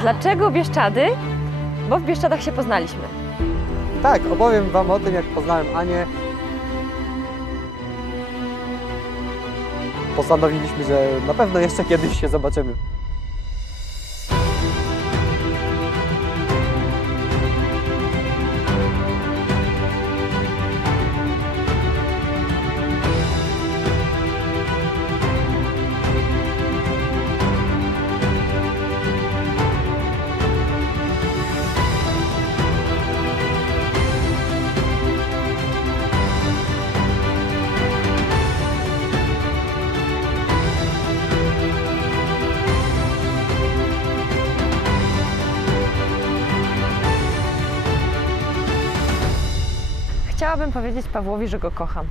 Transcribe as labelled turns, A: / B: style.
A: Dlaczego Bieszczady? Bo w Bieszczadach się poznaliśmy.
B: Tak, opowiem Wam o tym, jak poznałem Anię. Postanowiliśmy, że na pewno jeszcze kiedyś się zobaczymy.
A: Chciałabym powiedzieć Pawłowi, że go kocham.